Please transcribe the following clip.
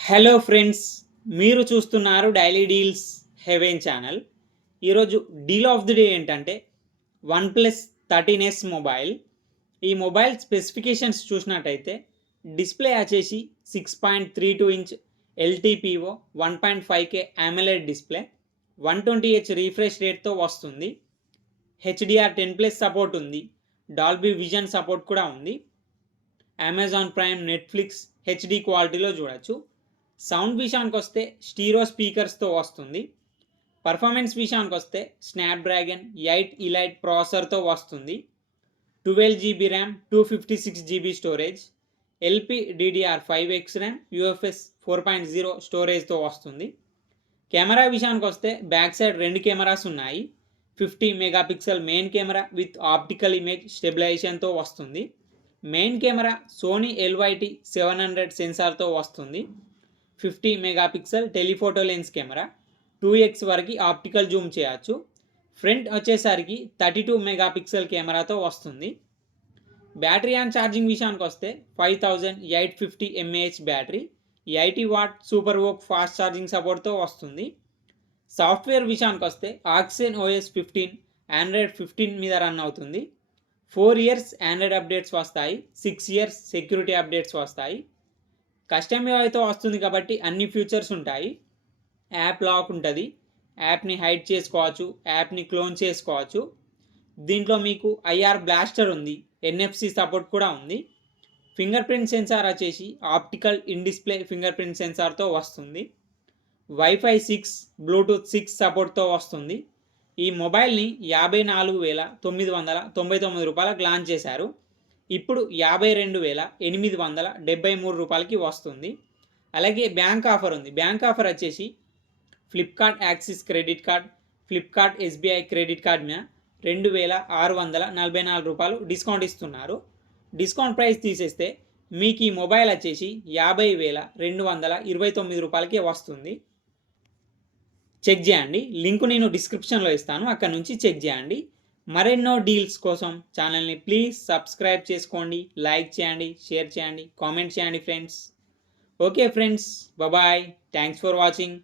Hello friends, మీరు చూస్తున్నారు daily deals heaven channel. ఈరోజు డీల్ ఆఫ్ ది డే ఏంటంటే వన్ప్లస్ 13s మొబైల్. ఈ మొబైల్ స్పెసిఫికేషన్స్ చూసినట్టయితే డిస్ప్లే వచ్చేసి 6.32 inch LTPO 1.5K AMOLED display, 120Hz refresh రేట్తో వస్తుంది. HDR10+ సపోర్ట్ ఉంది. డాల్బీ విజన్ సపోర్ట్ కూడా ఉంది. అమెజాన్ ప్రైమ్, నెట్ఫ్లిక్స్ హెచ్డి క్వాలిటీలో చూడొచ్చు. సౌండ్ విషయానికి వస్తే స్టీరో స్పీకర్స్తో వస్తుంది. పర్ఫార్మెన్స్ విషయానికి వస్తే స్నాప్డ్రాగన్ 8 ఎలైట్ ప్రాసెసర్తో వస్తుంది. 12GB RAM, 256GB storage, LPDDR5X RAM, UFS 4.0 స్టోరేజ్తో వస్తుంది. కెమెరా విషయానికి వస్తే బ్యాక్ సైడ్ 2 కెమెరాస్ ఉన్నాయి. 50 megapixel main camera with optical image స్టెబిలైజేషన్తో వస్తుంది. మెయిన్ కెమెరా సోనీ LYT 700 సెన్సార్తో వస్తుంది. 50 megapixel telephoto lens camera, 2x వరకు ఆప్టికల్ జూమ్ చేయొచ్చు. ఫ్రంట్ వచ్చేసరికి 32 మెగాపిక్సెల్ కెమెరాతో వస్తుంది. బ్యాటరీ అండ్ ఛార్జింగ్ విషయానికి వస్తే 5850 mAh battery, 80 watt super VOOC fast charging సపోర్ట్తో వస్తుంది. సాఫ్ట్వేర్ విషయానికి వస్తే ఆక్సిజన్ OS 15 ఆండ్రాయిడ్ 15 మీద రన్ అవుతుంది. 4 years ఆండ్రాయిడ్ అప్డేట్స్ వస్తాయి, 6 years సెక్యూరిటీ అప్డేట్స్ వస్తాయి. కస్టమ్ అయితే వస్తుంది కాబట్టి అన్ని ఫీచర్స్ ఉంటాయి. యాప్ లాక్ ఉంటుంది, యాప్ని హైడ్ చేసుకోవచ్చు, యాప్ని క్లోన్ చేసుకోవచ్చు. దీంట్లో మీకు IR బ్లాస్టర్ ఉంది, NFC సపోర్ట్ కూడా ఉంది. ఫింగర్ ప్రింట్ సెన్సార్ వచ్చేసి optical in display finger print సెన్సార్తో వస్తుంది. వైఫై 6, బ్లూటూత్ 6 సపోర్ట్తో వస్తుంది. ఈ మొబైల్ని 54,999 రూపాయలకు లాంచ్ చేశారు. ఇప్పుడు 52,873 రూపాయలకి వస్తుంది. అలాగే బ్యాంక్ ఆఫర్ ఉంది. బ్యాంక్ ఆఫర్ వచ్చేసి Flipkart axis credit card, Flipkart SBI credit card మీద 2,644 రూపాయలు డిస్కౌంట్ ఇస్తున్నారు. డిస్కౌంట్ ప్రైస్ తీసేస్తే మీకు ఈ మొబైల్ వచ్చేసి 50,229 రూపాయలకి వస్తుంది. చెక్ చేయండి, లింక్ నేను డిస్క్రిప్షన్లో ఇస్తాను, అక్కడ నుంచి చెక్ చేయండి. మరెన్నో డీల్స్ కోసం ఛానల్ని ప్లీజ్ సబ్స్క్రైబ్ చేసుకోండి, లైక్ చేయండి, షేర్ చేయండి, కామెంట్ చేయండి friends. Okay friends, bye, thanks for watching.